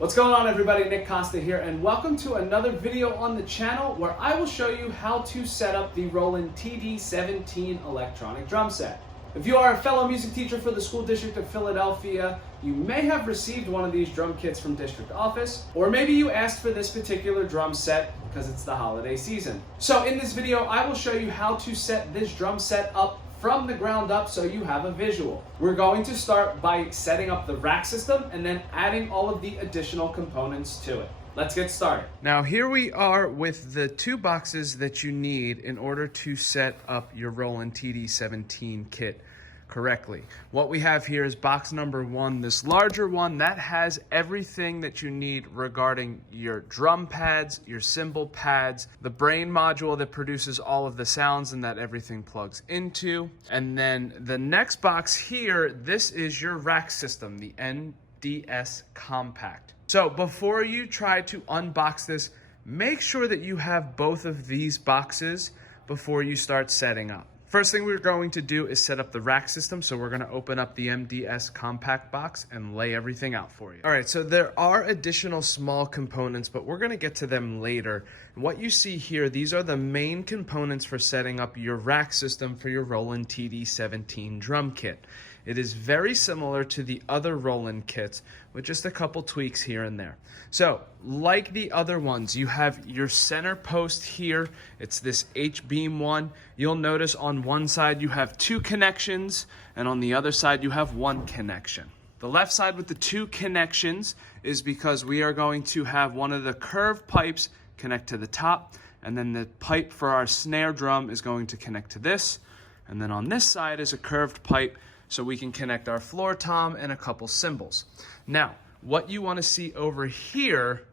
What's going on, everybody? Nick Costa here, and welcome to another video on the channel where I will show you how to set up the Roland TD-17 electronic drum set. If you are a fellow music teacher for the School District of Philadelphia, you may have received one of these drum kits from district office, or maybe you asked for this particular drum set because it's the holiday season. So in this video, I will show you how to set this drum set up from the ground up so you have a visual. We're going to start by setting up the rack system and then adding all of the additional components to it. Let's get started. Now here we are with the two boxes that you need in order to set up your Roland TD-17 kit correctly. What we have here is box number one, this larger one that has everything that you need regarding your drum pads, your cymbal pads, the brain module that produces all of the sounds and that everything plugs into. And then the next box here, this is your rack system, the NDS Compact. So before you try to unbox this, make sure that you have both of these boxes before you start setting up. First thing we're going to do is set up the rack system. So we're going to open up the MDS compact box and lay everything out for you. All right, so there are additional small components, but we're going to get to them later. And what you see here, these are the main components for setting up your rack system for your Roland TD-17 drum kit. It is very similar to the other Roland kits with just a couple tweaks here and there. So, like the other ones, you have your center post here. It's this H-beam one. You'll notice on one side you have two connections, and on the other side you have one connection. The left side with the two connections is because we are going to have one of the curved pipes connect to the top, and then the pipe for our snare drum is going to connect to this. And then on this side is a curved pipe so we can connect our floor tom and a couple cymbals. Now, what you want to see over here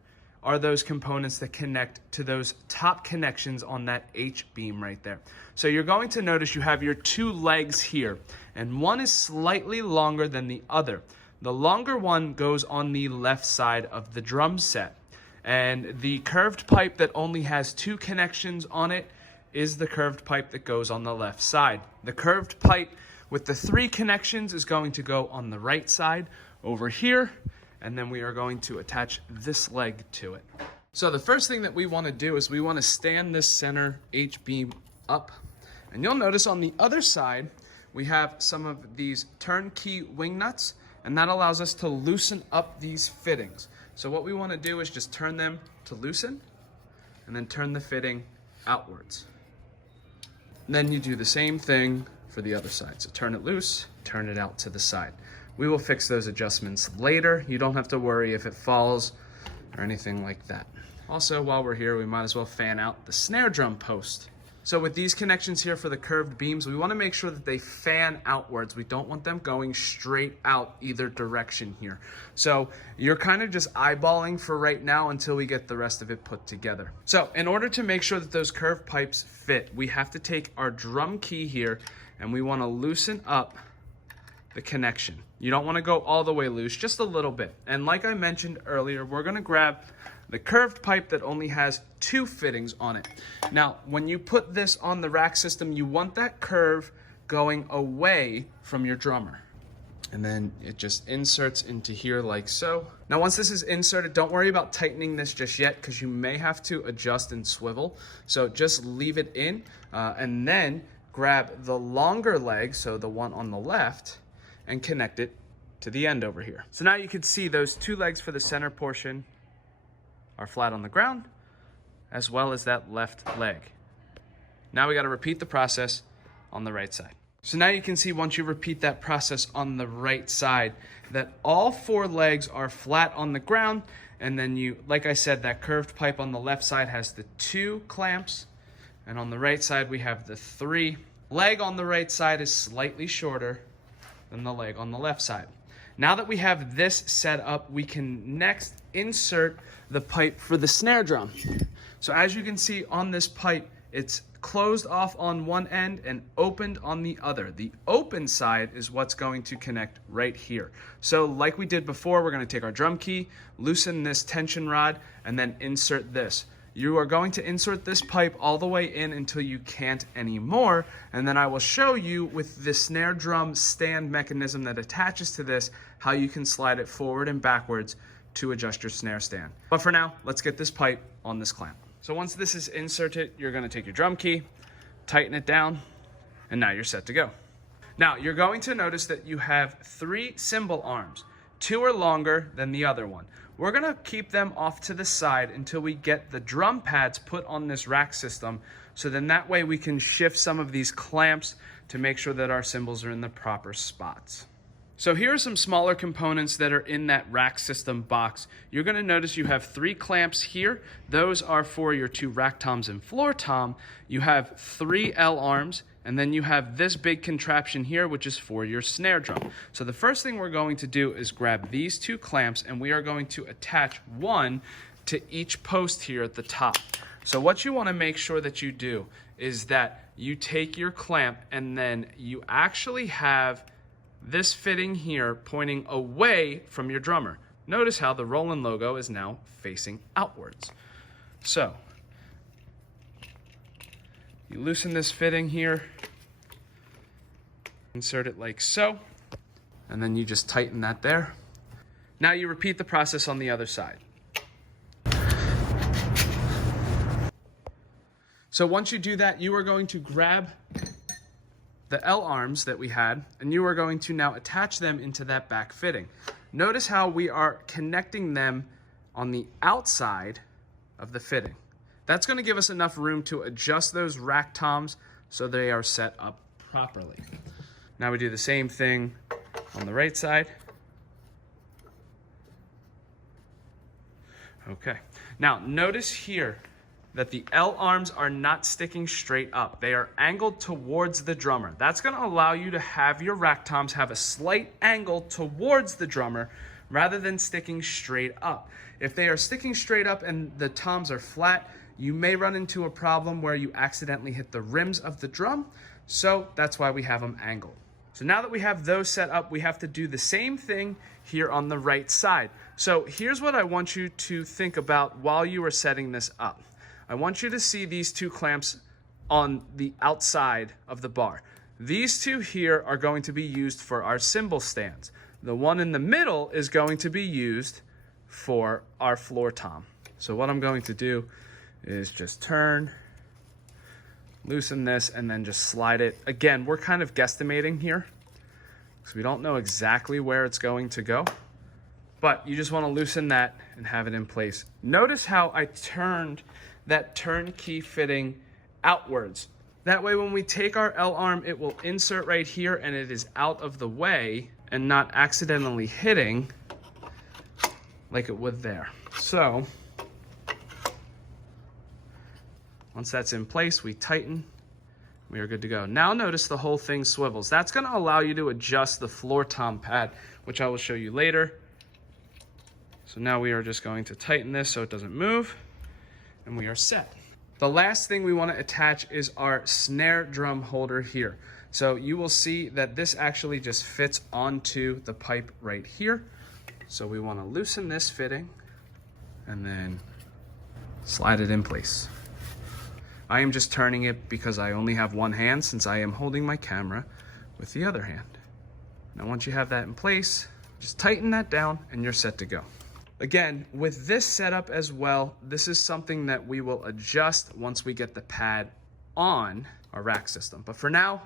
are those components that connect to those top connections on that H-beam right there. So you're going to notice you have your two legs here, and one is slightly longer than the other. The longer one goes on the left side of the drum set, and the curved pipe that only has two connections on it is the curved pipe that goes on the left side. The curved pipe with the three connections is going to go on the right side over here, and then we are going to attach this leg to it. So the first thing that we want to do is we want to stand this center H-beam up, and you'll notice on the other side we have some of these turnkey wing nuts, and that allows us to loosen up these fittings. So what we want to do is just turn them to loosen and then turn the fitting outwards. And then you do the same thing for the other side. So turn it loose, turn it out to the side. We will fix those adjustments later. You don't have to worry if it falls or anything like that. Also, while we're here, we might as well fan out the snare drum post. So with these connections here for the curved beams, we want to make sure that they fan outwards. We don't want them going straight out either direction here. So you're kind of just eyeballing for right now until we get the rest of it put together. So in order to make sure that those curved pipes fit, we have to take our drum key here and we want to loosen up the connection. You don't want to go all the way loose, just a little bit. And like I mentioned earlier, we're going to grab the curved pipe that only has two fittings on it. Now, when you put this on the rack system, you want that curve going away from your drummer. And then it just inserts into here like so. Now, once this is inserted, don't worry about tightening this just yet because you may have to adjust and swivel. So just leave it in and then grab the longer leg, so the one on the left, and connect it to the end over here. So now you can see those two legs for the center portion are flat on the ground, as well as that left leg. Now we got to repeat the process on the right side. So now you can see once you repeat that process on the right side, that all four legs are flat on the ground, and then you, like I said, that curved pipe on the left side has the two clamps, and on the right side we have the three. Leg on the right side is slightly shorter than the leg on the left side. Now that we have this set up, we can next insert the pipe for the snare drum. So as you can see on this pipe, it's closed off on one end and opened on the other. The open side is what's going to connect right here. So like we did before, we're going to take our drum key, loosen this tension rod, and then insert this. You are going to insert this pipe all the way in until you can't anymore, and then I will show you with the snare drum stand mechanism that attaches to this how you can slide it forward and backwards to adjust your snare stand. But for now, let's get this pipe on this clamp. So once this is inserted, you're gonna take your drum key, tighten it down, and now you're set to go. Now, you're going to notice that you have 3 cymbal arms. 2 are longer than the other one. We're gonna keep them off to the side until we get the drum pads put on this rack system, so then that way we can shift some of these clamps to make sure that our cymbals are in the proper spots. So here are some smaller components that are in that rack system box. You're gonna notice you have 3 clamps here. Those are for your 2 rack toms and floor tom. You have 3 L arms, and then you have this big contraption here, which is for your snare drum. So the first thing we're going to do is grab these 2 clamps, and we are going to attach one to each post here at the top. So what you wanna make sure that you do is that you take your clamp and then you actually have this fitting here pointing away from your drummer. Notice how the Roland logo is now facing outwards. So you loosen this fitting here, insert it like so, and then you just tighten that there. Now you repeat the process on the other side. So once you do that, you are going to grab the L arms that we had, and you are going to now attach them into that back fitting. Notice how we are connecting them on the outside of the fitting. That's going to give us enough room to adjust those rack toms so they are set up properly. Now we do the same thing on the right side. Okay. Now notice here that the L arms are not sticking straight up. They are angled towards the drummer. That's going to allow you to have your rack toms have a slight angle towards the drummer rather than sticking straight up. If they are sticking straight up and the toms are flat, you may run into a problem where you accidentally hit the rims of the drum. So that's why we have them angled. So now that we have those set up, we have to do the same thing here on the right side. So here's what I want you to think about while you are setting this up. I want you to see these 2 clamps on the outside of the bar. These 2 here are going to be used for our cymbal stands. The one in the middle is going to be used for our floor tom. So what I'm going to do is just turn, loosen this, and then just slide it. Again, we're kind of guesstimating here because we don't know exactly where it's going to go, but you just want to loosen that and have it in place. Notice how I turned that turnkey fitting outwards. That way when we take our L arm, it will insert right here and it is out of the way and not accidentally hitting like it would there. So once that's in place, we tighten, we are good to go. Now notice the whole thing swivels. That's gonna allow you to adjust the floor tom pad, which I will show you later. So now we are just going to tighten this so it doesn't move, and we are set. The last thing we want to attach is our snare drum holder here. So you will see that this actually just fits onto the pipe right here. So we want to loosen this fitting and then slide it in place. I am just turning it because I only have one hand since I am holding my camera with the other hand. Now once you have that in place, just tighten that down and you're set to go. Again, with this setup as well, this is something that we will adjust once we get the pad on our rack system. But for now,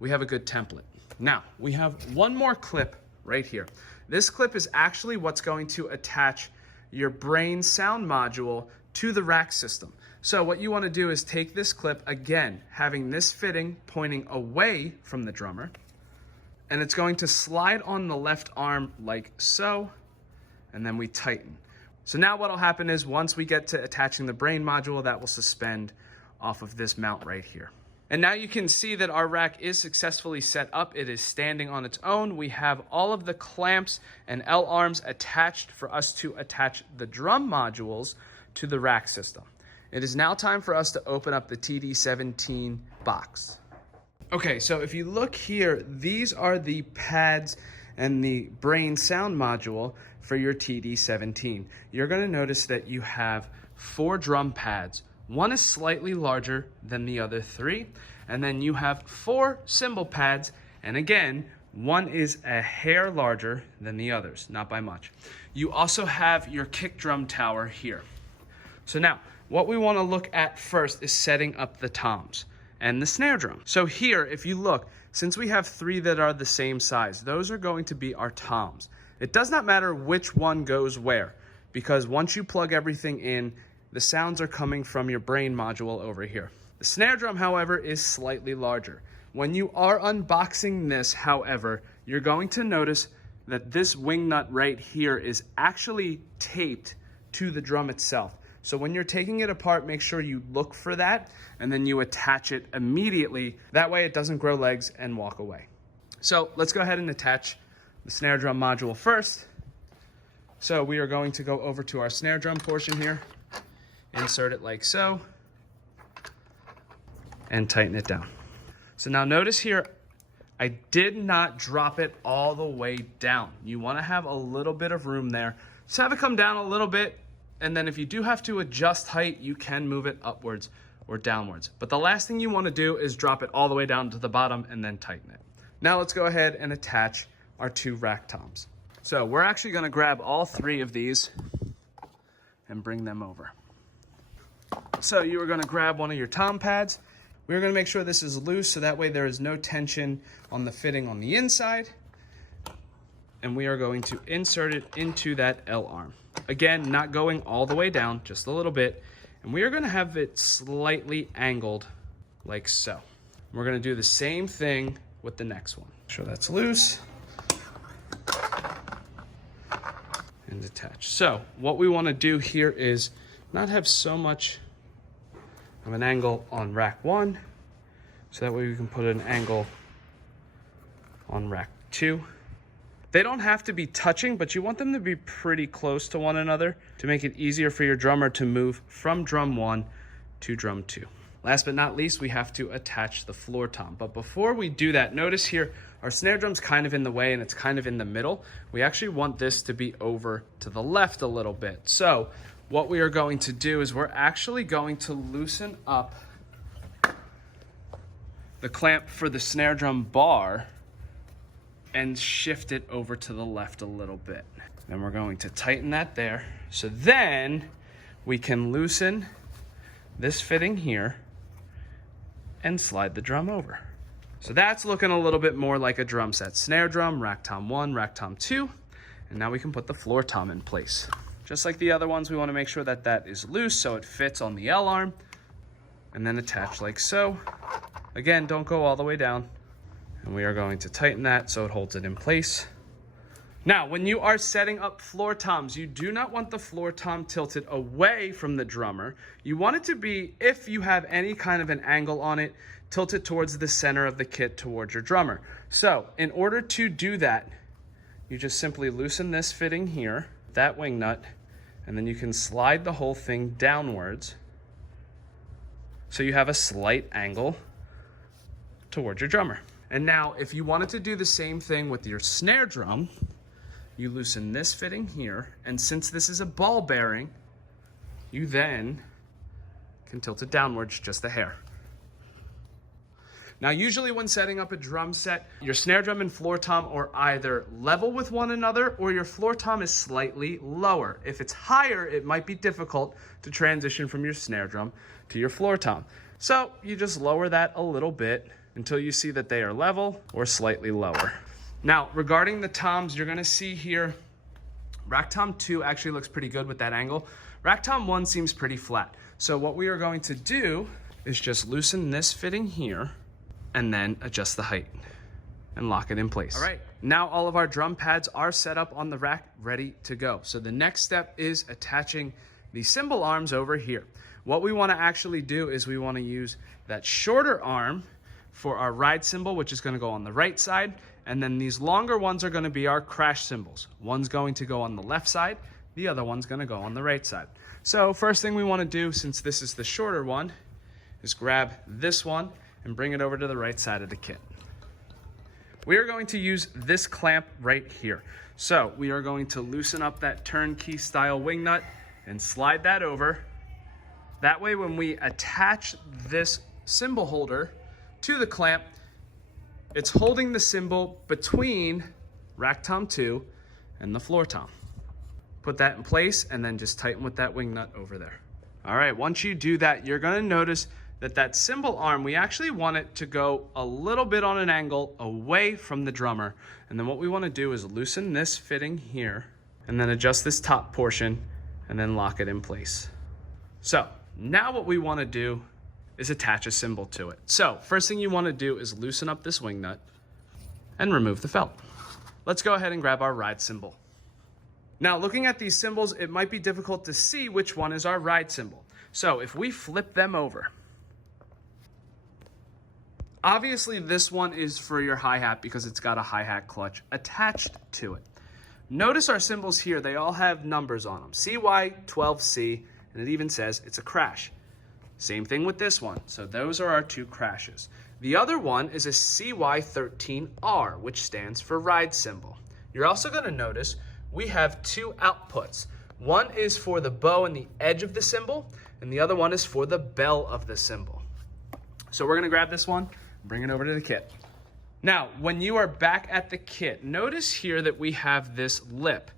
we have a good template. Now, we have one more clip right here. This clip is actually what's going to attach your brain sound module to the rack system. So what you want to do is take this clip, again, having this fitting pointing away from the drummer, and it's going to slide on the left arm like so, and then we tighten. So now what'll happen is once we get to attaching the brain module, that will suspend off of this mount right here. And now you can see that our rack is successfully set up. It is standing on its own. We have all of the clamps and L arms attached for us to attach the drum modules to the rack system. It is now time for us to open up the TD-17 box. Okay, so if you look here, these are the pads and the brain sound module for your TD-17. You're gonna notice that you have 4 drum pads. One is slightly larger than the other 3, and then you have 4 cymbal pads, and again, One is a hair larger than the others, not by much. You also have your kick drum tower here. So now, what we want to look at first is setting up the toms and the snare drum. So here, if you look, since we have 3 that are the same size, those are going to be our toms. It does not matter which one goes where, because once you plug everything in, the sounds are coming from your brain module over here. The snare drum, however, is slightly larger. When you are unboxing this, however, you're going to notice that this wing nut right here is actually taped to the drum itself. So when you're taking it apart, make sure you look for that and then you attach it immediately. That way it doesn't grow legs and walk away. So let's go ahead and attach the snare drum module first. So we are going to go over to our snare drum portion here, insert it like so, and tighten it down. So now notice here, I did not drop it all the way down. You want to have a little bit of room there. Just have it come down a little bit, and then if you do have to adjust height, you can move it upwards or downwards. But the last thing you want to do is drop it all the way down to the bottom and then tighten it. Now let's go ahead and attach our 2 rack toms. So we're actually going to grab all 3 of these and bring them over. So you are going to grab one of your tom pads. We're going to make sure this is loose so that way there is no tension on the fitting on the inside. And we are going to insert it into that L arm. Again, not going all the way down, just a little bit. And we are going to have it slightly angled like so. We're going to do the same thing with the next one. Make sure that's loose. And attach. So what we want to do here is not have so much of an angle on rack 1, so that way we can put an angle on rack 2. They don't have to be touching, but you want them to be pretty close to one another to make it easier for your drummer to move from drum 1 to drum 2. Last but not least, we have to attach the floor tom. But before we do that, notice here, our snare drum's kind of in the way and it's kind of in the middle. We actually want this to be over to the left a little bit. So what we are going to do is we're actually going to loosen up the clamp for the snare drum bar and shift it over to the left a little bit. Then we're going to tighten that there. So then we can loosen this fitting here and slide the drum over. So that's looking a little bit more like a drum set. Snare drum, rack tom 1, rack tom 2, and now we can put the floor tom in place. Just like the other ones, we want to make sure that that is loose so it fits on the L arm, and then attach like so. Again, don't go all the way down. And we are going to tighten that so it holds it in place. Now, when you are setting up floor toms, you do not want the floor tom tilted away from the drummer. You want it to be, if you have any kind of an angle on it, tilted towards the center of the kit towards your drummer. So in order to do that, you just simply loosen this fitting here, that wing nut, and then you can slide the whole thing downwards so you have a slight angle towards your drummer. And now if you wanted to do the same thing with your snare drum, you loosen this fitting here, and since this is a ball bearing, you then can tilt it downwards just a hair. Now, usually when setting up a drum set, your snare drum and floor tom are either level with one another or your floor tom is slightly lower. If it's higher, it might be difficult to transition from your snare drum to your floor tom. So you just lower that a little bit until you see that they are level or slightly lower. Now, regarding the toms, you're gonna see here, rack tom 2 actually looks pretty good with that angle. Rack tom 1 seems pretty flat. So what we are going to do is just loosen this fitting here and then adjust the height and lock it in place. All right, now all of our drum pads are set up on the rack, ready to go. So the next step is attaching the cymbal arms over here. What we wanna actually do is we wanna use that shorter arm for our ride cymbal, which is gonna go on the right side, and then these longer ones are gonna be our crash cymbals. One's going to go on the left side, the other one's gonna go on the right side. So first thing we wanna do, since this is the shorter one, is grab this one and bring it over to the right side of the kit. We are going to use this clamp right here. So we are going to loosen up that turnkey style wing nut and slide that over. That way when we attach this cymbal holder to the clamp, It's holding the cymbal between rack tom 2 and the floor tom. Put that in place and then just tighten with that wing nut over there. All right, once you do that, you're gonna notice that that cymbal arm, we actually want it to go a little bit on an angle away from the drummer. And then what we wanna do is loosen this fitting here and then adjust this top portion and then lock it in place. So now what we wanna do is attach a cymbal to it. So first thing you wanna do is loosen up this wing nut and remove the felt. Let's go ahead and grab our ride cymbal. Now, looking at these cymbals, it might be difficult to see which one is our ride cymbal. So if we flip them over, obviously this one is for your hi-hat because it's got a hi-hat clutch attached to it. Notice our cymbals here, they all have numbers on them, CY12C, and it even says it's a crash. Same thing with this one, so those are our 2 crashes. The other one is a CY13R, which stands for ride cymbal. You're also gonna notice we have 2 outputs. One is for the bow and the edge of the cymbal, and the other one is for the bell of the cymbal. So we're gonna grab this one, bring it over to the kit. Now, when you are back at the kit, notice here that we have this lip,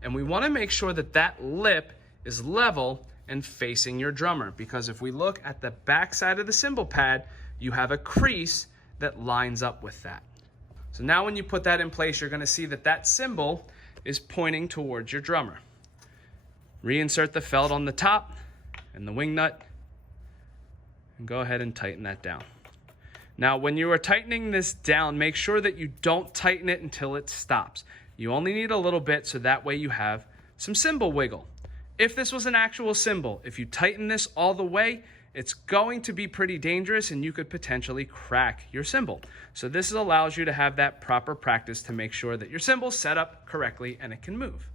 and we wanna make sure that that lip is level and facing your drummer, because if we look at the back side of the cymbal pad, you have a crease that lines up with that. So now when you put that in place, you're gonna see that that cymbal is pointing towards your drummer. Reinsert the felt on the top and the wing nut and go ahead and tighten that down. Now, when you are tightening this down, make sure that you don't tighten it until it stops. You only need a little bit so that way you have some cymbal wiggle. If this was an actual cymbal, if you tighten this all the way, it's going to be pretty dangerous and you could potentially crack your cymbal. So this allows you to have that proper practice to make sure that your cymbal's set up correctly and it can move.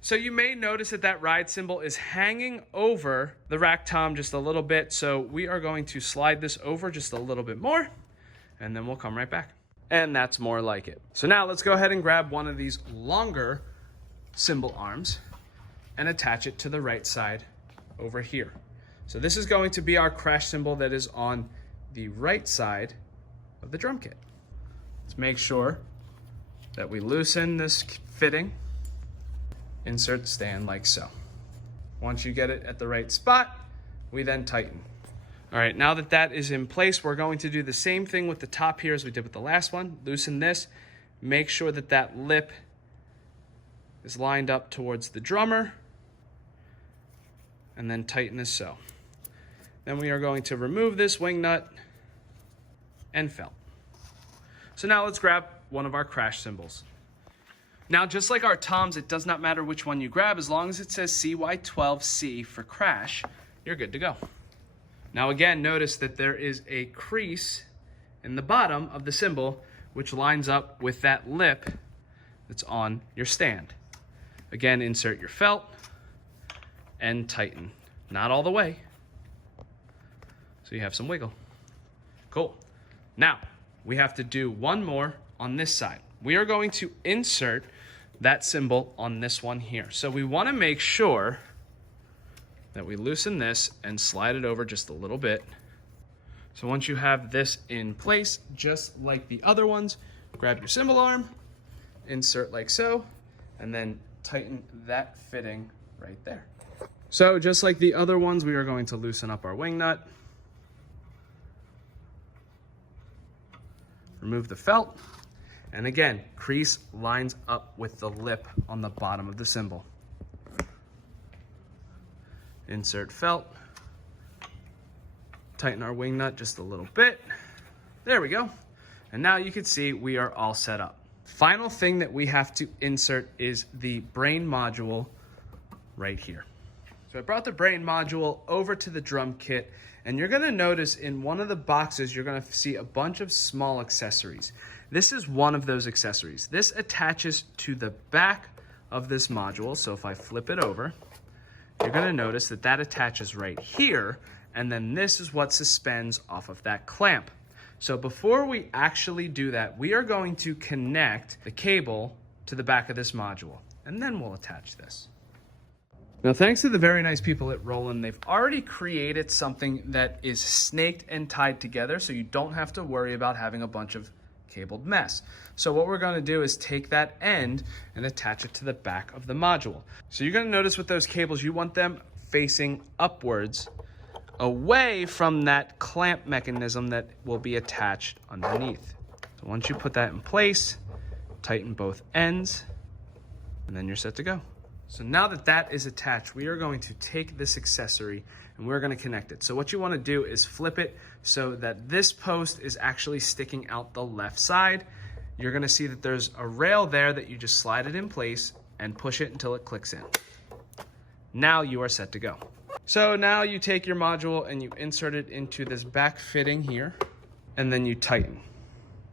So you may notice that that ride cymbal is hanging over the rack tom just a little bit. So we are going to slide this over just a little bit more and then we'll come right back. And that's more like it. So now let's go ahead and grab one of these longer cymbal arms and attach it to the right side over here. So this is going to be our crash cymbal that is on the right side of the drum kit. Let's make sure that we loosen this fitting, insert the stand like so. Once you get it at the right spot, we then tighten. All right, now that that is in place, we're going to do the same thing with the top here as we did with the last one. Loosen this, make sure that that lip is lined up towards the drummer, and then tighten as so. Then we are going to remove this wing nut and felt. So now let's grab one of our crash cymbals. Now, just like our toms, it does not matter which one you grab. As long as it says CY12C for crash, you're good to go. Now again, notice that there is a crease in the bottom of the cymbal, which lines up with that lip that's on your stand. Again, insert your felt and tighten. Not all the way, so you have some wiggle. Cool. Now, we have to do one more on this side. We are going to insert that cymbal on this one here. So we want to make sure that we loosen this and slide it over just a little bit. So once you have this in place, just like the other ones, grab your cymbal arm, insert like so, and then tighten that fitting right there. So just like the other ones, we are going to loosen up our wing nut, remove the felt, and again, crease lines up with the lip on the bottom of the cymbal. Insert felt, tighten our wing nut just a little bit. There we go. And now you can see we are all set up. Final thing that we have to insert is the brain module right here. So I brought the brain module over to the drum kit, and you're gonna notice in one of the boxes, you're gonna see a bunch of small accessories. This is one of those accessories. This attaches to the back of this module. So if I flip it over, you're gonna notice that that attaches right here, and then this is what suspends off of that clamp. So before we actually do that, we are going to connect the cable to the back of this module, and then we'll attach this. Now, thanks to the very nice people at Roland, they've already created something that is snaked and tied together, so you don't have to worry about having a bunch of cabled mess. So what we're going to do is take that end and attach it to the back of the module. So you're going to notice with those cables, you want them facing upwards, away from that clamp mechanism that will be attached underneath. So once you put that in place, tighten both ends, and then you're set to go. So now that that is attached, we are going to take this accessory and we're going to connect it. So what you want to do is flip it so that this post is actually sticking out the left side. You're going to see that there's a rail there that you just slide it in place and push it until it clicks in. Now you are set to go. So now you take your module and you insert it into this back fitting here, and then you tighten.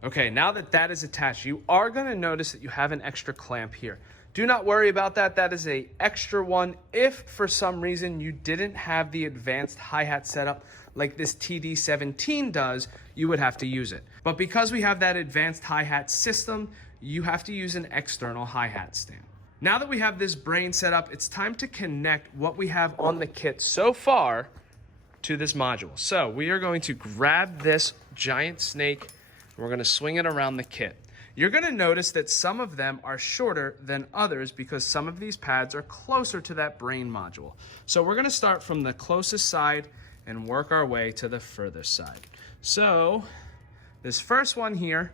Okay, now that that is attached, you are going to notice that you have an extra clamp here. Do not worry about that. That is an extra one. If for some reason you didn't have the advanced hi-hat setup like this TD-17 does, you would have to use it. But because we have that advanced hi-hat system, you have to use an external hi-hat stand. Now that we have this brain set up, it's time to connect what we have on the kit so far to this module. So we are going to grab this giant snake and we're going to swing it around the kit. You're going to notice that some of them are shorter than others because some of these pads are closer to that brain module. So we're going to start from the closest side and work our way to the furthest side. So this first one here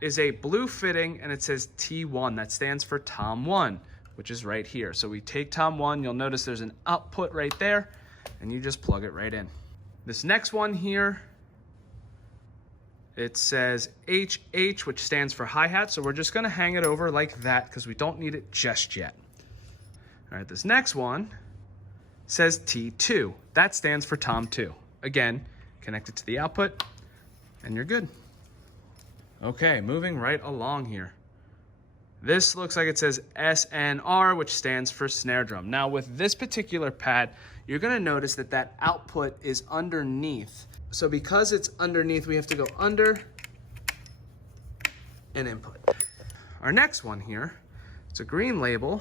is a blue fitting and it says T1. That stands for Tom 1, which is right here. So we take Tom 1, you'll notice there's an output right there, and you just plug it right in. This next one here, it says HH, which stands for hi-hat, so we're just gonna hang it over like that because we don't need it just yet. All right, this next one says T2. That stands for Tom 2. Again, connect it to the output, and you're good. Okay, moving right along here. This looks like it says SNR, which stands for snare drum. Now with this particular pad, you're gonna notice that that output is underneath. So because it's underneath, we have to go under and input. Our next one here, it's a green label.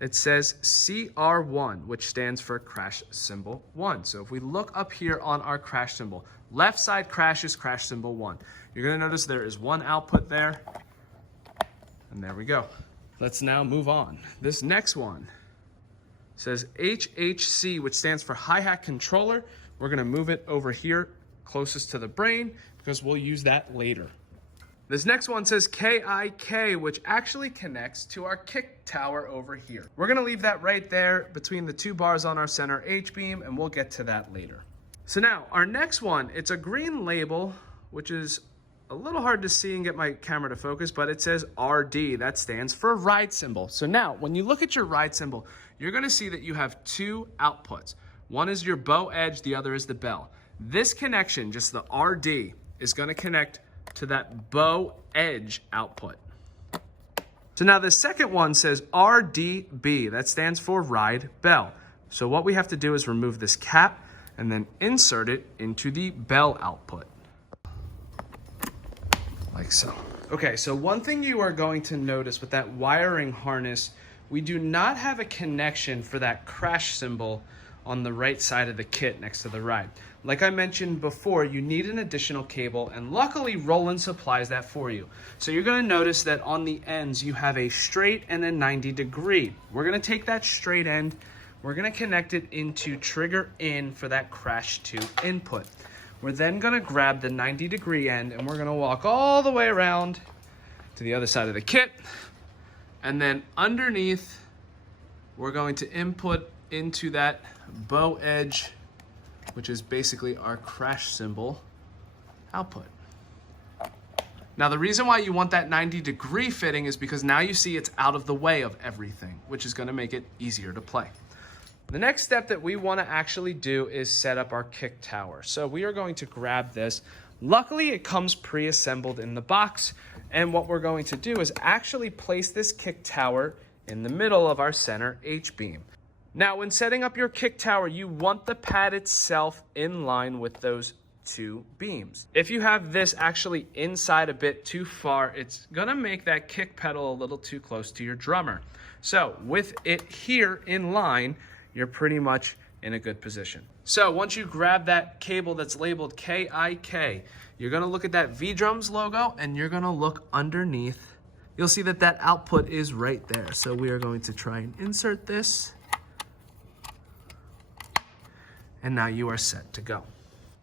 It says CR1, which stands for crash cymbal 1. So if we look up here on our crash cymbal, left side crash is crash cymbal 1. You're gonna notice there is one output there, and there we go. Let's now move on. This next one says HHC, which stands for hi-hat controller. We're gonna move it over here closest to the brain because we'll use that later. This next one says KIK, which actually connects to our kick tower over here. We're gonna leave that right there between the two bars on our center H beam, and we'll get to that later. So now our next one, it's a green label, which is a little hard to see and get my camera to focus, but it says RD. That stands for ride cymbal. So now when you look at your ride cymbal, you're gonna see that you have two outputs. One is your bow edge, the other is the bell. This connection, just the RD, is gonna connect to that bow edge output. So now the second one says RDB, that stands for ride bell. So what we have to do is remove this cap and then insert it into the bell output. Like so. Okay, so one thing you are going to notice with that wiring harness, we do not have a connection for that crash cymbal on the right side of the kit next to the ride. Like I mentioned before, you need an additional cable, and luckily Roland supplies that for you. So you're gonna notice that on the ends you have a straight and a 90-degree. We're gonna take that straight end, we're gonna connect it into trigger in for that crash 2 input. We're then gonna grab the 90-degree end and we're gonna walk all the way around to the other side of the kit, and then underneath we're going to input into that bow edge, which is basically our crash cymbal output. Now the reason why you want that 90-degree fitting is because now you see it's out of the way of everything, which is gonna make it easier to play. The next step that we wanna actually do is set up our kick tower. So we are going to grab this. Luckily it comes pre-assembled in the box, and what we're going to do is actually place this kick tower in the middle of our center H-beam. Now, when setting up your kick tower, you want the pad itself in line with those two beams. If you have this actually inside a bit too far, it's gonna make that kick pedal a little too close to your drummer. So with it here in line, you're pretty much in a good position. So once you grab that cable that's labeled KIK, you're gonna look at that V-Drums logo and you're gonna look underneath. You'll see that that output is right there. So we are going to try and insert this. And now you are set to go.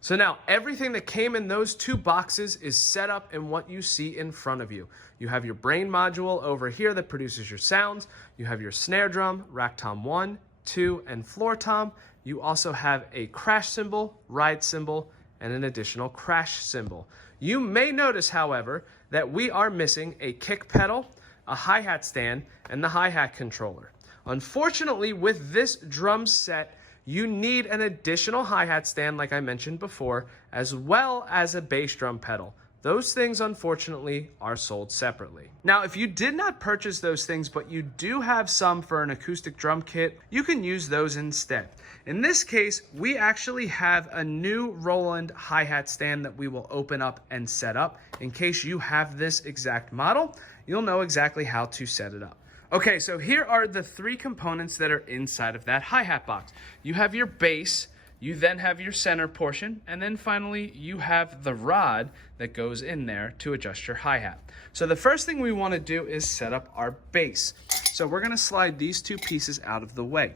So now everything that came in those two boxes is set up in what you see in front of you. You have your brain module over here that produces your sounds. You have your snare drum, rack tom 1, 2, and floor tom. You also have a crash cymbal, ride cymbal, and an additional crash cymbal. You may notice, however, that we are missing a kick pedal, a hi-hat stand, and the hi-hat controller. Unfortunately, with this drum set, you need an additional hi-hat stand, like I mentioned before, as well as a bass drum pedal. Those things, unfortunately, are sold separately. Now, if you did not purchase those things, but you do have some for an acoustic drum kit, you can use those instead. In this case, we actually have a new Roland hi-hat stand that we will open up and set up. In case you have this exact model, you'll know exactly how to set it up. Okay, so here are the three components that are inside of that hi-hat box. You have your bass, you then have your center portion, and then finally you have the rod that goes in there to adjust your hi-hat. So the first thing we want to do is set up our bass. So we're going to slide these two pieces out of the way.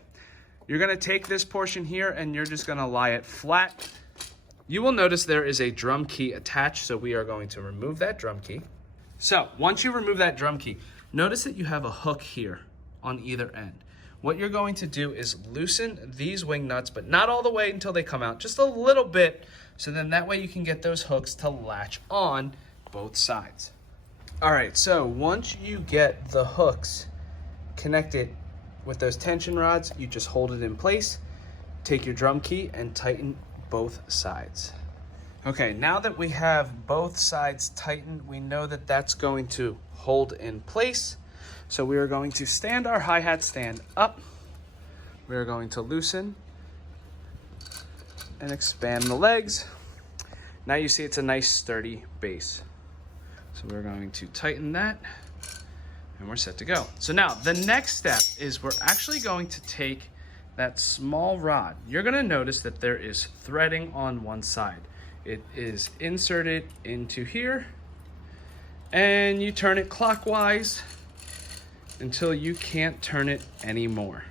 You're going to take this portion here and you're just going to lie it flat. You will notice there is a drum key attached, so we are going to remove that drum key. So once you remove that drum key, notice that you have a hook here on either end. What you're going to do is loosen these wing nuts, but not all the way until they come out, just a little bit, so then that way you can get those hooks to latch on both sides. All right, so once you get the hooks connected with those tension rods, you just hold it in place, take your drum key and tighten both sides. Okay, now that we have both sides tightened, we know that that's going to hold in place. So we are going to stand our hi-hat stand up. We are going to loosen and expand the legs. Now you see it's a nice sturdy bass. So we're going to tighten that and we're set to go. So now the next step is we're actually going to take that small rod. You're gonna notice that there is threading on one side. It is inserted into here and you turn it clockwise until you can't turn it anymore.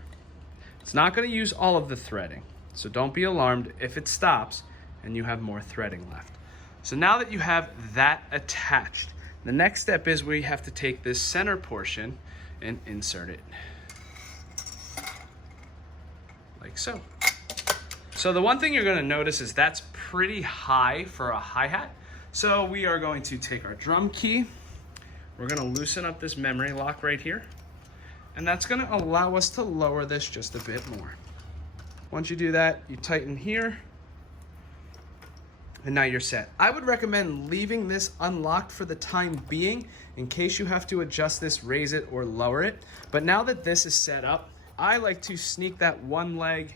It's not going to use all of the threading, so don't be alarmed if it stops and you have more threading left. So now that you have that attached, the next step is we have to take this center portion and insert it like so. So the one thing you're going to notice is that's pretty high for a hi-hat. So we are going to take our drum key, we're going to loosen up this memory lock right here, and that's going to allow us to lower this just a bit more. Once you do that, you tighten here, and now you're set. I would recommend leaving this unlocked for the time being in case you have to adjust this, raise it, or lower it. But now that this is set up, I like to sneak that one leg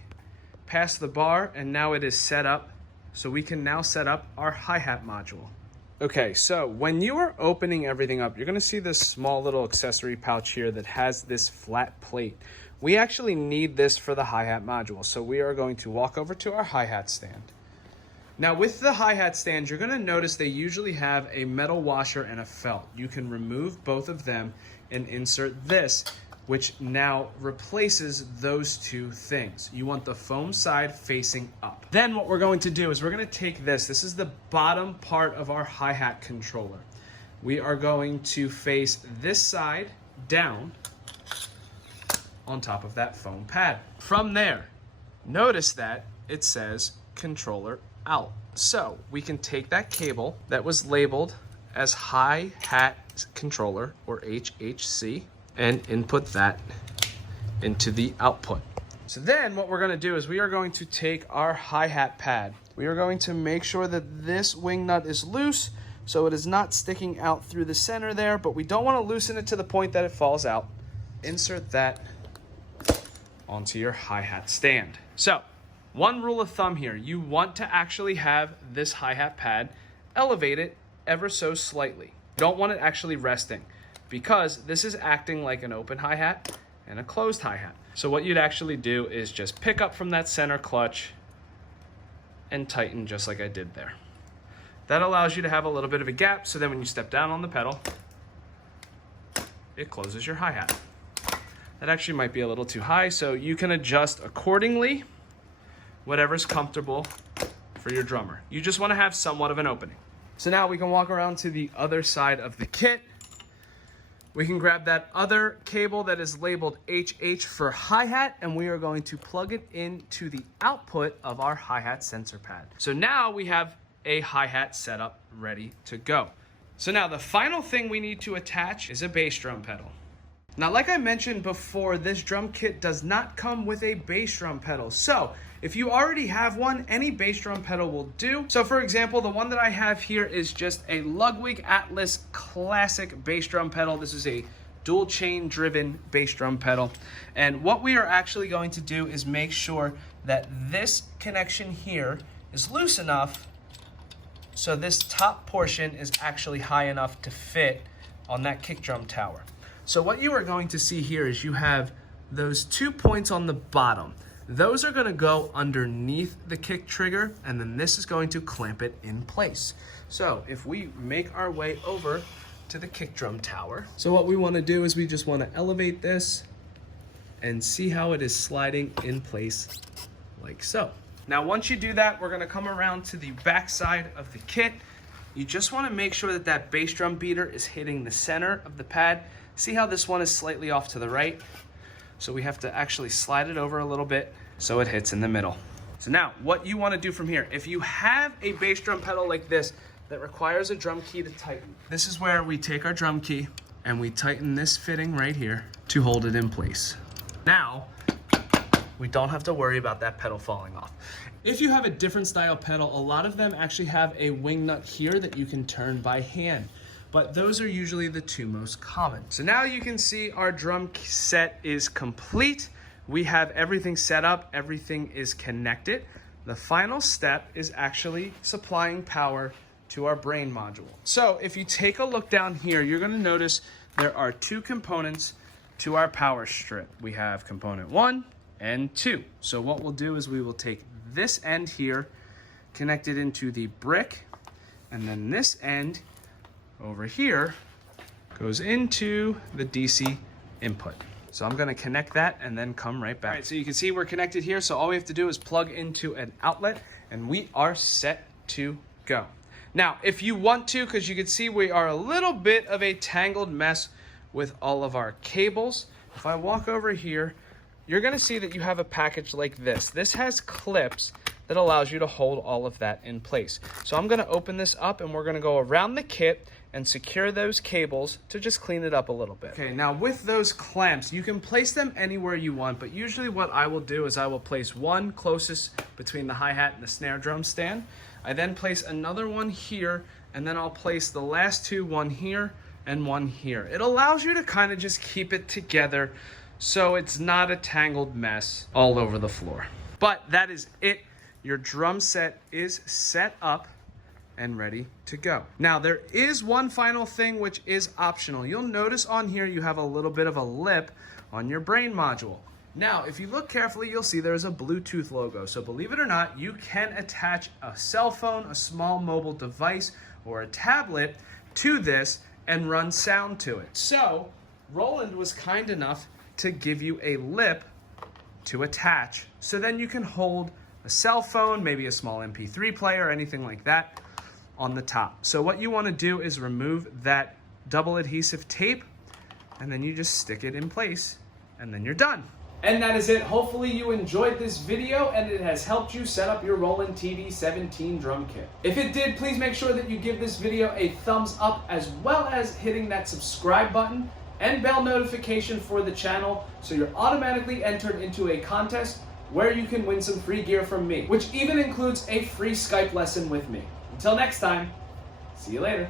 past the bar, and now it is set up, so we can now set up our hi-hat module. Okay, so when you are opening everything up, you're gonna see this small little accessory pouch here that has this flat plate. We actually need this for the hi-hat module, so we are going to walk over to our hi-hat stand. Now with the hi-hat stand, you're gonna notice they usually have a metal washer and a felt. You can remove both of them and insert this, which now replaces those two things. You want the foam side facing up. Then what we're going to do is we're gonna take this is the bottom part of our hi-hat controller. We are going to face this side down on top of that foam pad. From there, notice that it says controller out. So we can take that cable that was labeled as hi-hat controller, or HHC, and input that into the output. So then what we're going to do is we are going to take our hi-hat pad. We are going to make sure that this wing nut is loose so it is not sticking out through the center there, but we don't want to loosen it to the point that it falls out. Insert that onto your hi-hat stand. So one rule of thumb here, you want to actually have this hi-hat pad elevated ever so slightly. You don't want it actually resting, because this is acting like an open hi-hat and a closed hi-hat. So what you'd actually do is just pick up from that center clutch and tighten just like I did there. That allows you to have a little bit of a gap, so then when you step down on the pedal, it closes your hi-hat. That actually might be a little too high, so you can adjust accordingly, whatever's comfortable for your drummer. You just want to have somewhat of an opening. So now we can walk around to the other side of the kit. We can grab that other cable that is labeled HH for hi-hat, and we are going to plug it into the output of our hi-hat sensor pad. So now we have a hi-hat setup ready to go. So now the final thing we need to attach is a bass drum pedal. Now, like I mentioned before, this drum kit does not come with a bass drum pedal. So if you already have one, any bass drum pedal will do. So for example, the one that I have here is just a Ludwig Atlas classic bass drum pedal. This is a dual chain driven bass drum pedal. And what we are actually going to do is make sure that this connection here is loose enough so this top portion is actually high enough to fit on that kick drum tower. So what you are going to see here is you have those 2 points on the bottom. Those are going to go underneath the kick trigger, and then this is going to clamp it in place. So if we make our way over to the kick drum tower, so what we want to do is we just want to elevate this and see how it is sliding in place like so. Now once you do that, we're going to come around to the back side of the kit. You just want to make sure that that bass drum beater is hitting the center of the pad. See how this one is slightly off to the right? So we have to actually slide it over a little bit so it hits in the middle. So now what you want to do from here, if you have a bass drum pedal like this that requires a drum key to tighten, this is where we take our drum key and we tighten this fitting right here to hold it in place. Now, we don't have to worry about that pedal falling off. If you have a different style pedal, a lot of them actually have a wing nut here that you can turn by hand, but those are usually the two most common. So now you can see our drum set is complete. We have everything set up, everything is connected. The final step is actually supplying power to our brain module. So if you take a look down here, you're gonna notice there are two components to our power strip. We have component 1 and 2. So what we'll do is we will take this end here, connect it into the brick, and then this end over here goes into the DC input. So I'm gonna connect that and then come right back. All right, so you can see we're connected here. So all we have to do is plug into an outlet and we are set to go. Now, if you want to, because you can see we are a little bit of a tangled mess with all of our cables. If I walk over here, you're gonna see that you have a package like this. This has clips that allows you to hold all of that in place. So I'm gonna open this up and we're gonna go around the kit and secure those cables to just clean it up a little bit. Okay, now with those clamps, you can place them anywhere you want, but usually what I will do is I will place one closest between the hi-hat and the snare drum stand. I then place another one here, and then I'll place the last two, one here and one here. It allows you to kind of just keep it together so it's not a tangled mess all over the floor. But that is it. Your drum set is set up and ready to go. Now there is one final thing which is optional. You'll notice on here you have a little bit of a lip on your brain module. Now if you look carefully, you'll see there's a Bluetooth logo. So believe it or not, you can attach a cell phone, a small mobile device, or a tablet to this and run sound to it. So Roland was kind enough to give you a lip to attach, so then you can hold a cell phone, maybe a small MP3 player, anything like that on the top. So what you want to do is remove that double adhesive tape, and then you just stick it in place, and then you're done. And that is it. Hopefully you enjoyed this video and it has helped you set up your Roland TD-17 drum kit. If it did, please make sure that you give this video a thumbs up, as well as hitting that subscribe button and bell notification for the channel, so you're automatically entered into a contest where you can win some free gear from me, which even includes a free Skype lesson with me. Until next time, see you later.